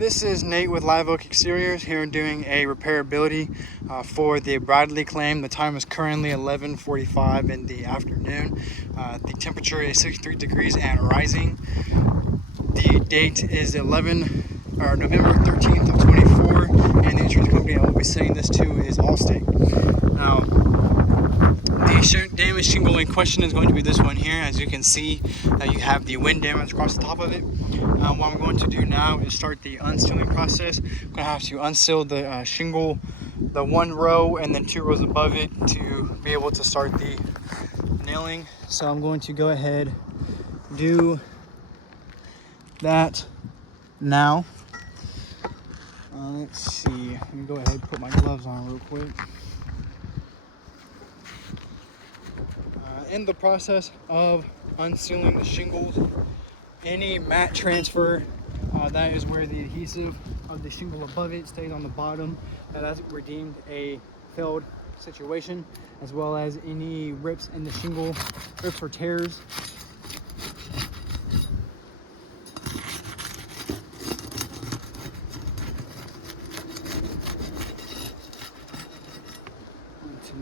This is Nate with Live Oak Exteriors here doing a repairability for the Bradley claim. The time is currently 11:45 in the afternoon. The temperature is 63 degrees and rising. The date is November 13th of 24, and the insurance company I will be sending this to is Allstate. Now, the damage shingle in question is going to be this one here. As you can see, you have the wind damage across the top of it. What I'm going to do now is start the unsealing process. I'm going to have to unseal the shingle, the one row and then 2 rows above it to be able to start the nailing. So I'm going to go ahead, do that now. Let's see, let me go ahead and put my gloves on real quick. In the process of unsealing the shingles, any mat transfer, that is where the adhesive of the shingle above it stays on the bottom. That's deemed a failed situation, as well as any rips in the shingle, rips or tears.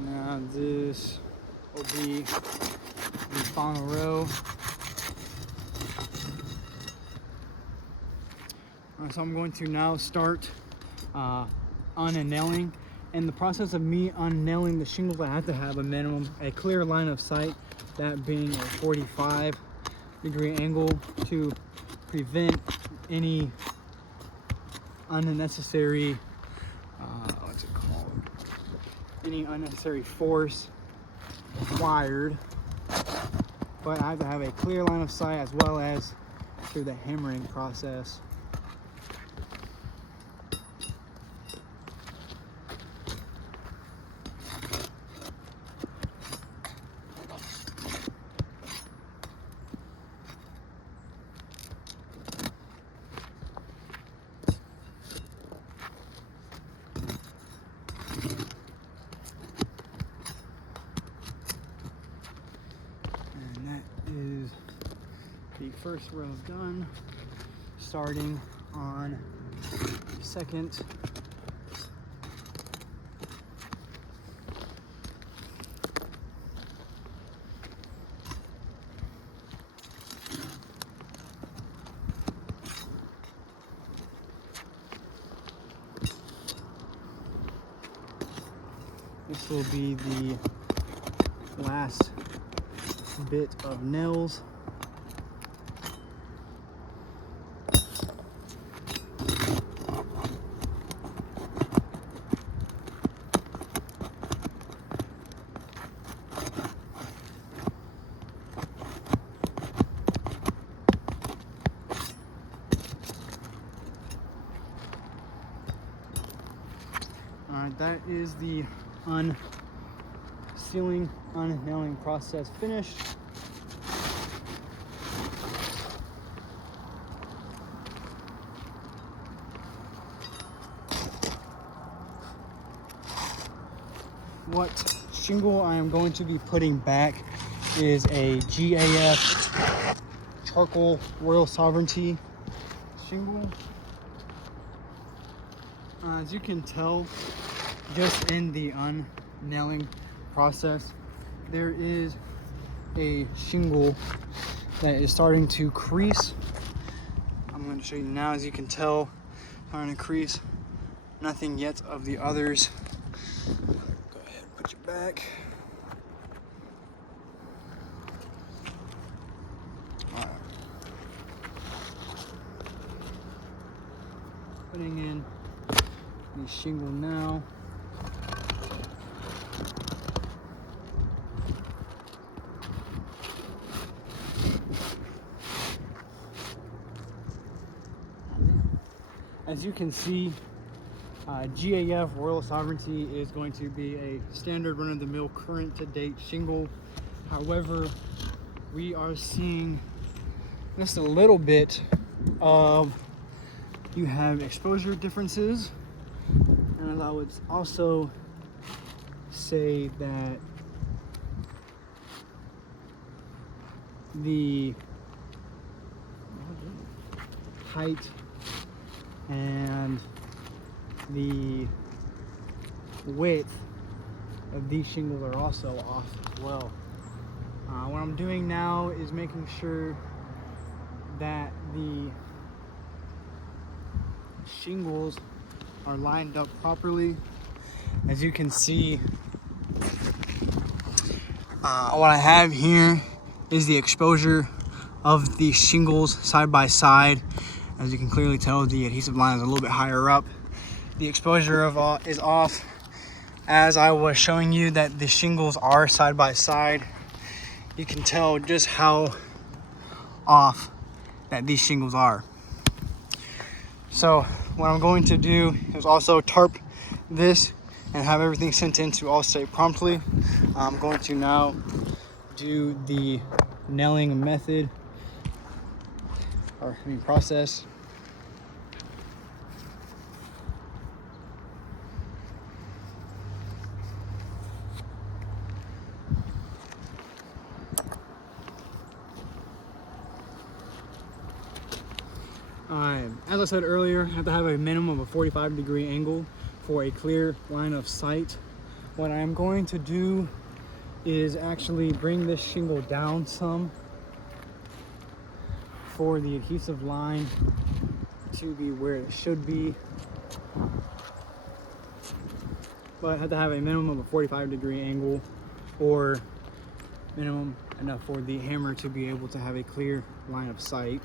Now this will be the final row. So I'm going to now start unnailing. In the process of me unnailing the shingles, I have to have a clear line of sight, that being a 45-degree angle, to prevent any unnecessary any unnecessary force required. But I have to have a clear line of sight, as well as through the hammering process. Is the first row done, starting on the second. This will be the last bit of nails. Alright, that is the unnailing process finished. What shingle I am going to be putting back is a GAF Charcoal Royal Sovereignty shingle. As you can tell, just in the unnailing process, there is a shingle that is starting to crease. I'm going to show you now. As you can tell, starting to crease. Nothing yet of the others. Go ahead and put you back. All right. Putting in the shingle now. As you can see, GAF Royal Sovereignty is going to be a standard run-of-the-mill current-to-date shingle. However, we are seeing just a little bit of, you have exposure differences, and I would also say that the height and the width of these shingles are also off as well. What I'm doing now is making sure that the shingles are lined up properly. As you can see, what I have here is the exposure of the shingles side by side. As you can clearly tell, the adhesive line is a little bit higher up. The exposure is off. As I was showing you that the shingles are side by side, you can tell just how off that these shingles are. So what I'm going to do is also tarp this and have everything sent in to Allstate promptly. I'm going to now do the nailing method process. As I said earlier, I have to have a minimum of a 45-degree angle for a clear line of sight. What I'm going to do is actually bring this shingle down some for the adhesive line to be where it should be. But I have to have a minimum of a 45-degree angle, or minimum enough for the hammer to be able to have a clear line of sight.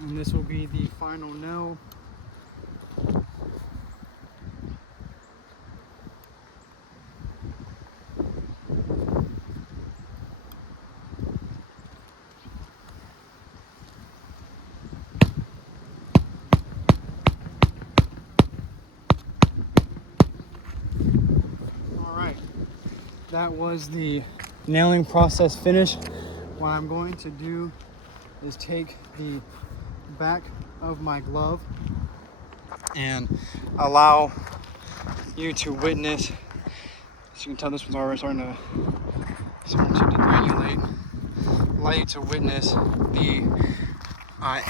And this will be the final nail. Alright, that was the nailing process finished. What I'm going to do is take the back of my glove and allow you to witness. As you can tell, this one's already starting to degranulate. Allow you to witness the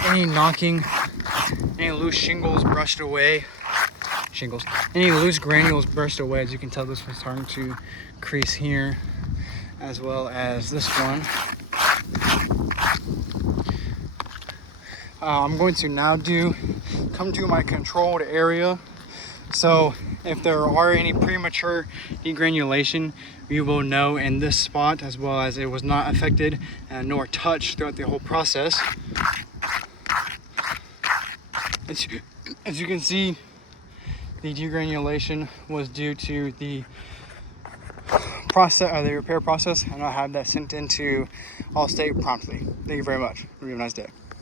any knocking, any loose shingles brushed away. Any loose granules brushed away. As you can tell, this one's starting to crease here, as well as this one. I'm going to now come to my controlled area. So if there are any premature degranulation, you will know in this spot, as well as it was not affected nor touched throughout the whole process. As you can see, the degranulation was due to the process, or the repair process, and I'll have that sent into Allstate promptly. Thank you very much. Have a nice day.